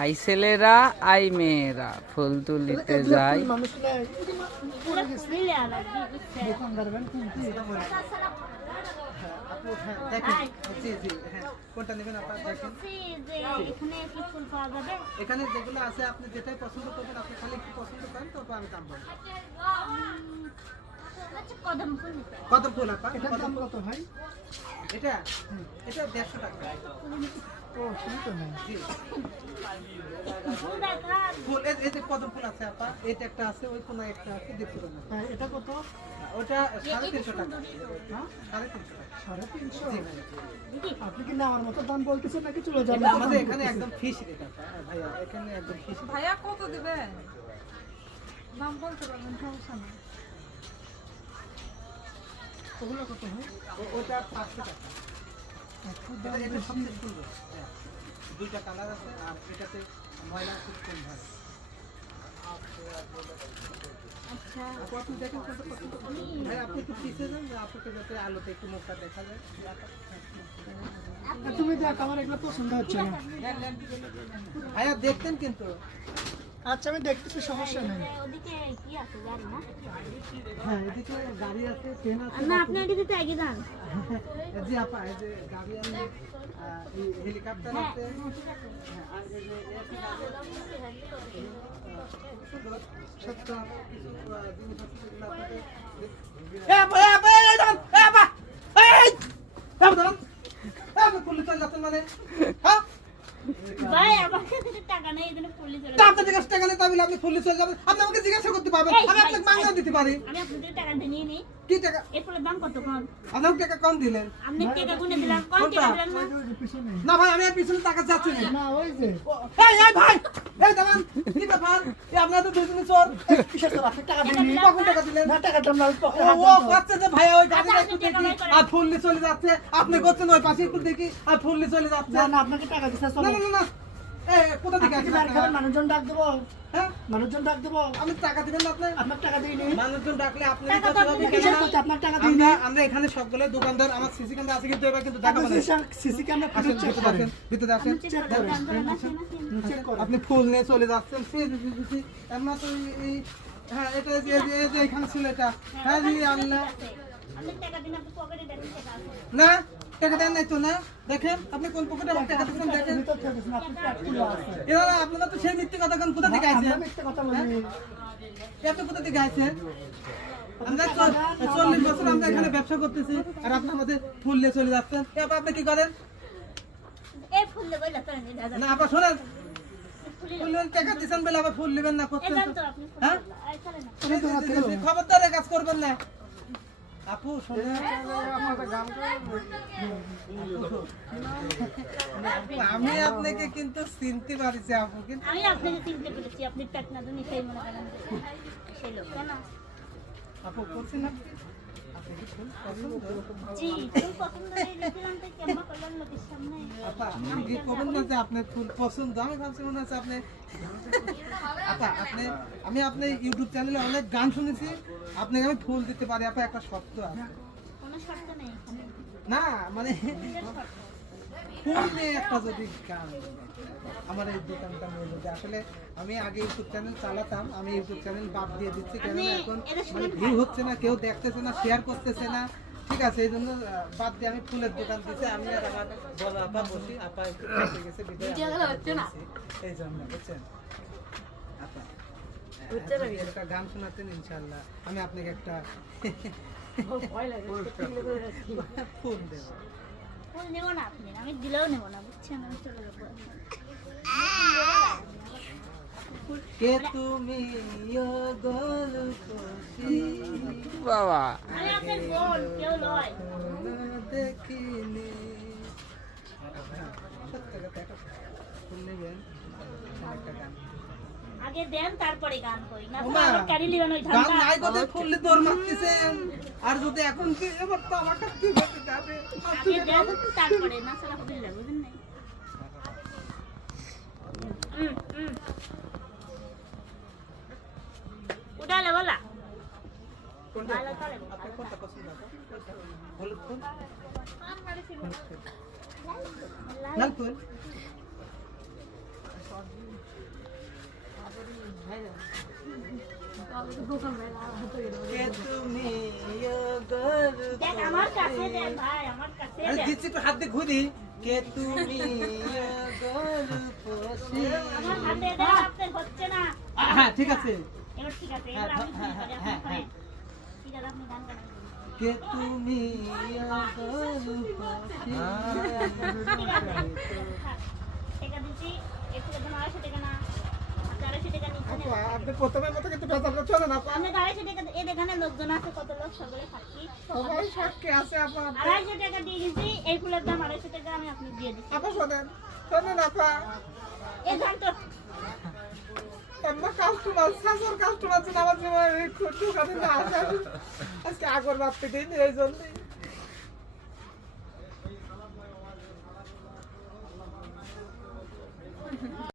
I ছেলেরা I মেয়েরা। ফুল তুলিতে দেখেন এখানে যেগুলো আছে আপনি যেটাই পছন্দ করবেন আপনি খালি পছন্দ করেন তারপর আমি দাম বলব। কদম ফুল কত ফুল আপা এটার দাম কত ভাই? এটা এটা দেড়শো টাকা। ও শুনি তো নাই জি ফুল এই যে কত ফুল আছে আপা এটা একটা আছে ওই কোনো একটা আছে দেখতে পাবেন হ্যাঁ, এটা কত ওটা সাড়ে তিনশো টাকা। হ্যাঁ সাড়ে তিনশো টাকা সাড়ে তিনশো আপনি কি না আমার মতো দাম বলতেছেন নাকি চলে যাবেন আমাদের এখানে একদম ফিস রেট ভাইয়া এখানে একদম ফিস ভাইয়া কত দিবেন? দাম বলতে পারবেন সমস্যা নেই। ওগুলো কত হয়? ওটা পাঁচশো টাকা। দুইটা কালার আছে আর এটাতে ময়লা খুব কম হয় আপু আপনি দেখেন একটু পিছিয়ে যান আপনাকে যাতে আলোতে একটু মুখটা দেখা যায় তুমি দেখ আমার এগুলো পছন্দ হচ্ছে না। ভাইয়া দেখতেন কিন্তু। আচ্ছা আমি দেখতেছি সমস্যা নেই ওদিকে কি আছে গাড়ি না হ্যাঁ এদিকে গাড়ি আছে ট্রেন আছে না আপনি ওদিকে তো এগিয়ে যান জি আপা এই যে গাড়ি আছে এই হেলিকপ্টার আছে হ্যাঁ, আর এই যে সত্য কিছু জিনিস আছে এ আপা, আপা, এই এ আপা, এই! আপা, আপনি পুলিশ চলে যাচ্ছেন মানে? হ্যাঁ? কাছে টাকা নেই এই জন্য পুলিশ চলে তা আপনার জিজ্ঞাসা টাকা নেই, তাই বলে আপনি পুলিশ চলে যাবেন। আপনি আমাকে জিজ্ঞাসা করতে পারবেন। আমি ভাই, আপনাকে মাংনা ভাই। দিতে পারি। আমি আপনাদের টাকা নিয়ে নিই কি টাকা? এই ফুলের দাম কত কম আপনি টাকা কম দিলেন। আপনি টাকা গুনে দিলাম কম টাকা দিলেন না ভাই, আমি পিছনে টাকা চাচ্ছি না। না ওই যে এই ভাই, এই দাঁড়ান, কি ব্যাপার? এই আপনারা তো দুজনে চোর। কিসের তো আপনি টাকা টাকা কখন টাকা দিলেন? না টাকা দাম না ওই পকেটে ও। করছে যে ভাইয়া ওই গাড়িটা আচ্ছা, একটু দেখি, আর ফুললি চলে যাচ্ছে। আপনি করছেন ওই পাশে একটু দেখি, আর ফুললি চলে যাচ্ছে। না আপনাকে টাকা দিতে না, কোথা থেকে? মানুষজন ডাক দেবো। হ্যাঁ? মানুষজন ডাক দেবো। আমি টাকা দিবেন আপনি? আপনার টাকা দিইনি। মানুষজন ডাকলে আপনি আপনার টাকা দিইনি? আমরা আমরা এখানে দোকানদার আমার সিসি ক্যামেরা আছে কিন্তু এবার কিন্তু দেখাবো না সিসি ক্যামেরা আসেন চেক ভিতরে করেন আসেন ভিতরে আপনি ফুল নিয়ে চলে যাচ্ছেন। আমরা তো এই- হ্যাঁ এটা যে- যে- এখানে ছিল এটা হ্যাঁ জি আল্লাহ আপনি টাকা দিন আপনি পকেটে দেখেন না? টাকা দেন নাই তো না? দেখেন আপনি কোন পকেটে আমার টাকা দিচ্ছেন দেখেন। এরা আপনারা তো সেই মিথ্যে কথা কোন কোথা থেকে আমরা কথা বলি। এত কোথা থেকে আমরা চল- চল্লিশ বছর আমরা এখানে ব্যবসা করতেছি আর আপনি আমাদের ফুল নিয়ে চলে যাচ্ছেন। এবার আপনি কি করেন? এই ফুল দেবো না আবার শোনেন। টাকা দিচ্ছেন বলে আবার ফুল নেবেন না করছেন হ্যাঁ? এই চলে না। তুমি তো হাত থেকে খবরদারে কাজ করবেন না। আপু আমি আপনাকে কিন্তু চিনতে পারিছি আপু কিন্তু আমি আপনাকে চিনতে পেরেছি আপনি টাকা না দিন সেই মনে করেন সেই লোক কেন আপু করছেন না? আপনি কি ফুল পছন্দ? জি ফুল পছন্দ করে দিয়েছিলাম তো কেমন করলেন লোকের সামনে। আপা আমি কি না যে আপনার ফুল পছন্দ। আমি ভাবছি মনে আপনি আপা আপনি আমি আপনার ইউটিউব চ্যানেলে অনেক গান শুনেছি। আপনাকে আমি ফুল দিতে পারি আপা একটা শর্ত আছে। কোনো শর্ত নেই না মানে কিসের শর্ত? ফুল নিয়ে একটা যদি গান। আমার এই দোকানটা মধ্যে আসলে আমি আগে ইউটিউব চ্যানেল চালাতাম আমি ইউটিউব চ্যানেল বাদ দিয়ে দিচ্ছি কেন এখন মানে ভিউ হচ্ছে না কেউ দেখতেছে না শেয়ার করতেছে না। ঠিক আছে এই জন্য বাদ দিয়ে আমি ফুলের দোকান দিচ্ছি আমি আর আমার বড় আপা বসি আপা একটু গেছে এই জন্য বুঝছেন? আপা একটা গান শোনাতেন ইনশাল্লাহ আমি আপনাকে একটা ফুল দেবো। ফুল নেব না আপনি? আমি দিলেও নেব না বুঝছেন? আমি চলে যাব। কে তুমি বাবা। আমি আপনার বোন কেউ নয় দেখিনি। একটা গান। আগে দেন তারপরে গান করি। না আমার কারি লিবেন ওই গান নাই কথা মারতেছেন আর যদি এখন কি এবার তো আমাকে কি করতে যাবে? আগে দেন তারপরে। না সারা ফুল নেব বুঝেন নাই? উঠালে বলা। কোনটা? ভালো কোনটা পছন্দ? আছে হলুদ ফুল। লাল ফুল? কে তুমি হ্যাঁ ঠিক আছে। আপনি গান গান কে তুমি ঠিক আছে আপনি নিচ্ছেন আপনি প্রথমে মতো কিন্তু বেতনটা চলে না আপনি তো আড়াইশো টাকা এ এখানে লোকজন আছে কত লোক সকলে সবাই সাক্ষী আছে আপা আড়াইশো টাকা দিয়ে গেছি এই ফুলের দাম আড়াইশো টাকা আমি আপনি দিয়ে দিচ্ছি। আপা শোনেন শোনেন আপা। এই তো। আমার কাস্টমার কাস্টমার ছিল আমার জীবনে খুব দোকানে না আসে আজকে আগর ভাবতে দিন এই জন্যই।